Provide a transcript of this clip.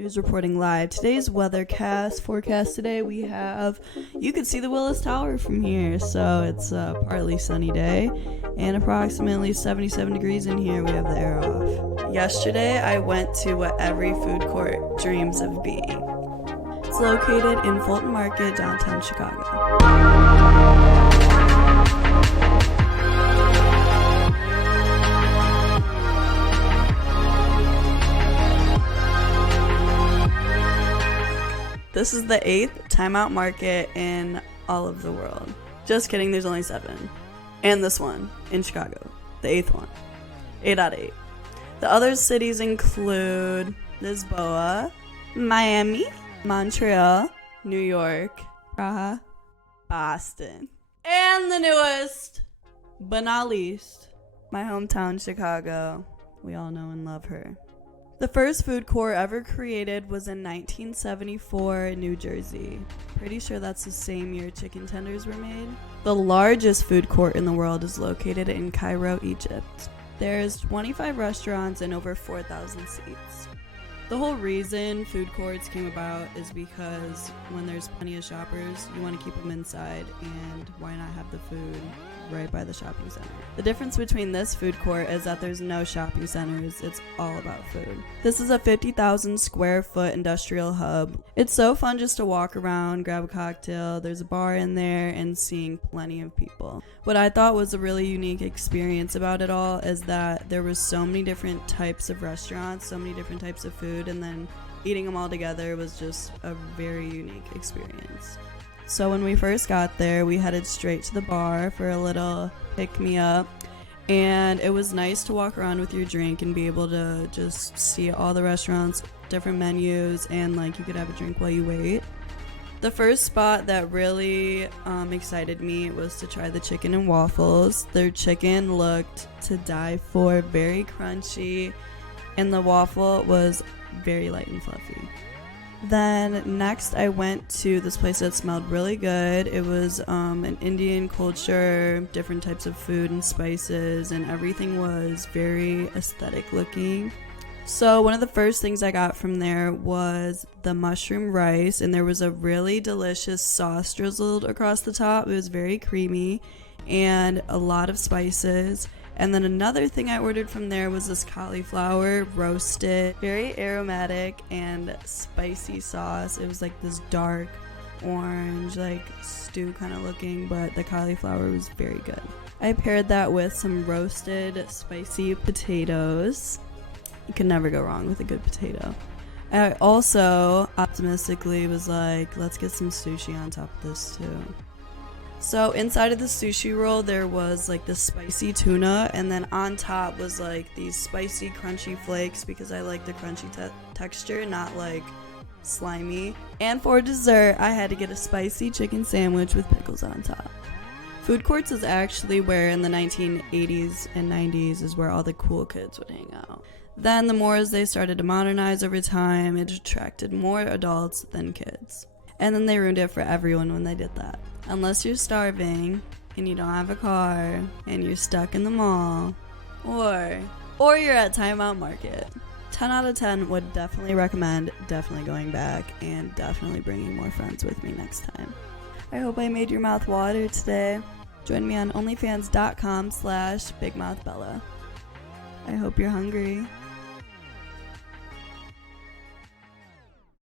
News reporting live. Today's weathercast forecast today we have, you can see the Willis Tower from here, so it's a partly sunny day and approximately 77 degrees in here. We have the air off. Yesterday I went to what every food court dreams of being. It's located in Fulton Market, downtown Chicago. This is the 8th timeout market in all of the world. Just kidding, there's only 7. And this one in Chicago, the 8th one. 8 out of 8. The other cities include Lisboa, Miami, Montreal, New York, Praha, Boston, and the newest, but not least, my hometown, Chicago. We all know and love her. The first food court ever created was in 1974 in New Jersey. Pretty sure that's the same year chicken tenders were made. The largest food court in the world is located in Cairo, Egypt. There's 25 restaurants and over 4,000 seats. The whole reason food courts came about is because when there's plenty of shoppers, you want to keep them inside, and why not have the food right by the shopping center? The difference between this food court is that there's no shopping centers, it's all about food. This is a 50,000 square foot industrial hub. It's so fun just to walk around, grab a cocktail, there's a bar in there, and seeing plenty of people. What I thought was a really unique experience about it all is that there was so many different types of restaurants, so many different types of food, and then eating them all together was just a very unique experience. So when we first got there, we headed straight to the bar for a little pick-me-up, and it was nice to walk around with your drink and be able to just see all the restaurants, different menus, and like you could have a drink while you wait. The first spot that really excited me was to try the chicken and waffles. Their chicken looked to die for, very crunchy, and the waffle was very light and fluffy. Then next I went to this place that smelled really good. It was an Indian culture, different types of food and spices, and everything was very aesthetic looking. So one of the first things I got from there was the mushroom rice, and there was a really delicious sauce drizzled across the top. It was very creamy and a lot of spices. And then another thing I ordered from there was this cauliflower roasted, very aromatic and spicy sauce. It was like this dark orange, like stew kind of looking, but the cauliflower was very good. I paired that with some roasted spicy potatoes. You can never go wrong with a good potato. I also optimistically was like, let's get some sushi on top of this too. So inside of the sushi roll there was like the spicy tuna, and then on top was like these spicy crunchy flakes because I like the crunchy texture, not like slimy. And for dessert I had to get a spicy chicken sandwich with pickles on top. Food courts is actually where in the 1980s and 90s is where all the cool kids would hang out. Then the more as they started to modernize over time, it attracted more adults than kids. And then they ruined it for everyone when they did that. Unless you're starving and you don't have a car and you're stuck in the mall, or you're at Timeout Market. 10 out of 10 would definitely recommend, definitely going back, and definitely bringing more friends with me next time. I hope I made your mouth water today. Join me on onlyfans.com/bigmouthbella. I hope you're hungry.